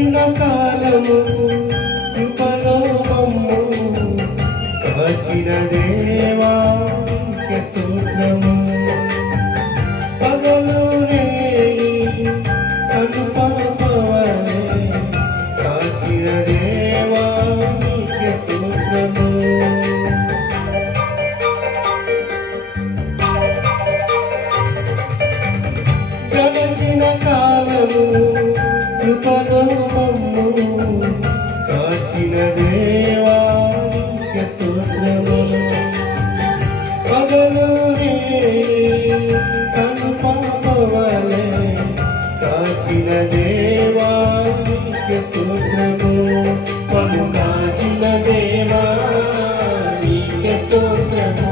గడచిన కాలము కృపలో మమ్ము కాచిన దేవా నీకే స్తోత్రము. పగలు రేయి కనుపాపవలె కాచిన దేవా నీకే స్తోత్రము. గడచిన కాలము కృపలో మమ్ము కాచిన దేవా నీకే స్తోత్రము. పగలు రేయి కనుపాపవలె కాచిన దేవా నీకే స్తోత్రము. మమ్ము కాచిన దేవా నీకే స్తోత్రము.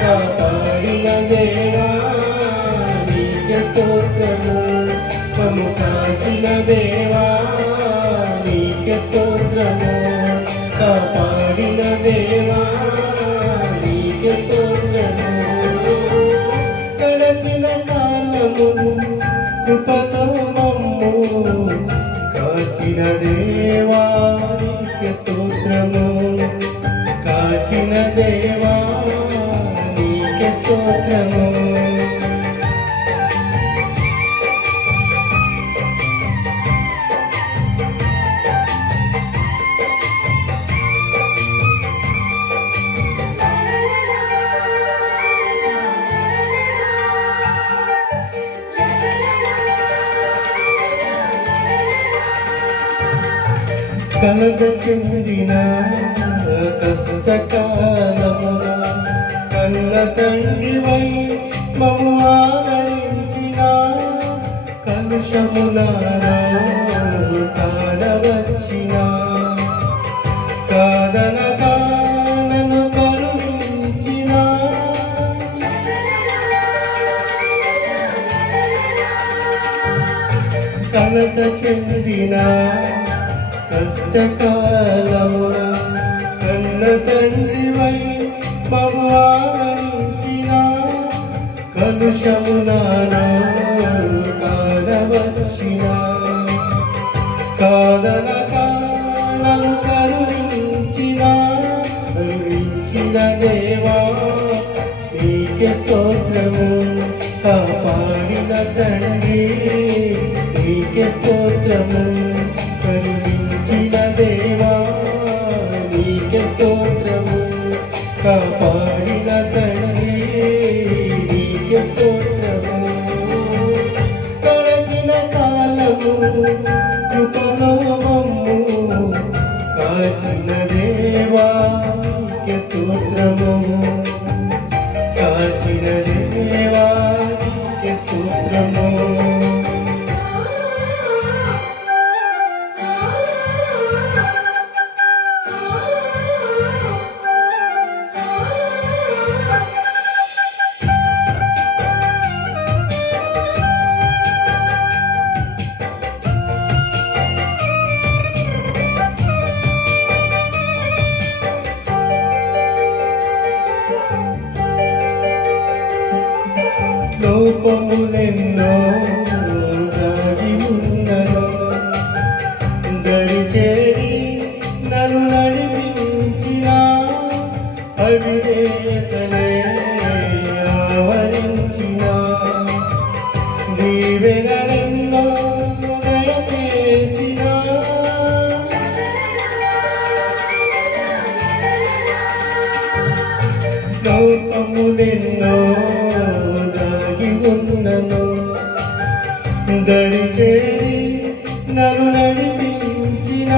కాపాడిన దేవా నీకే స్తోత్రము. మమ్ము కాచిన దేవా నీకే స్తోత్రము. కాపాడిన దేవా నీకే స్తోత్రము. గడచిన కాలము కృపతో మమ్ము కాచిన దేవా నీకే స్తోత్రము. కాచిన దేవా నీకే స్తోత్రము. కలత చెందిన కష్టకాలమున కన్న తండ్రివై మమ్ము ఆదరించిన కలుషములారా కానవచ్చిన కాదనక నన్ను కరుణించిన కలత చెందిన కష్టకాలమున కన్న తండ్రివై మమ్ము ఆదరించిన కలుషములారా కానవచ్చిన కాదనక నన్ను కరుణించిన దేవా నీకే స్తోత్రము. కాపాడిన తండ్రి నీకే స్తోత్రము. కరుణించిన దేవా నీకే స్తోత్రము. కాపాడిన తండ్రి నీకే స్తోత్రము. గడచిన కాలము కృపలో మమ్ము కాచిన దేవా నీకే స్తోత్రము. కాచిన దేవా నీకే స్తోత్రము. లోపములెన్నో దాగి ఉన్నను దరిచేరి నన్ను నడిపించిన అవిధేయతనే ఆవరించిన దీవెనలెన్నో దయచేసిన లోపములెన్నో ఉన్నను దరిచేరి నన్ను నడిపించిన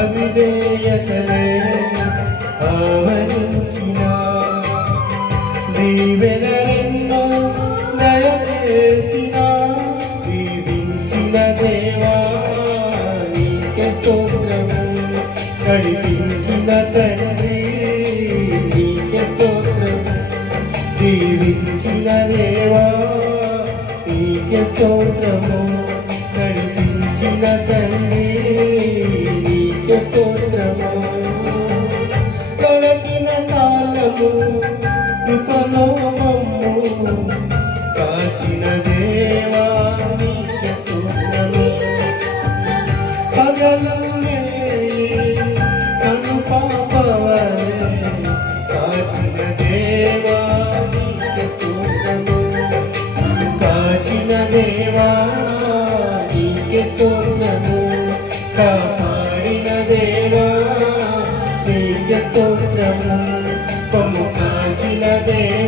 అవిధేయతనే ఆవరించిన దీవెనలెన్నో దయచేసిన దీవించిన దేవా నీకే స్తోత్రము. నడిపించిన తండ్రి నీకే స్తోత్రము. దీవించిన దేవా నీకే స్తోత్రము. నడిపించిన తండ్రి నీకే స్తోత్రము. గడచిన స్తోత్రము కొమ్ము కాచిన దేవా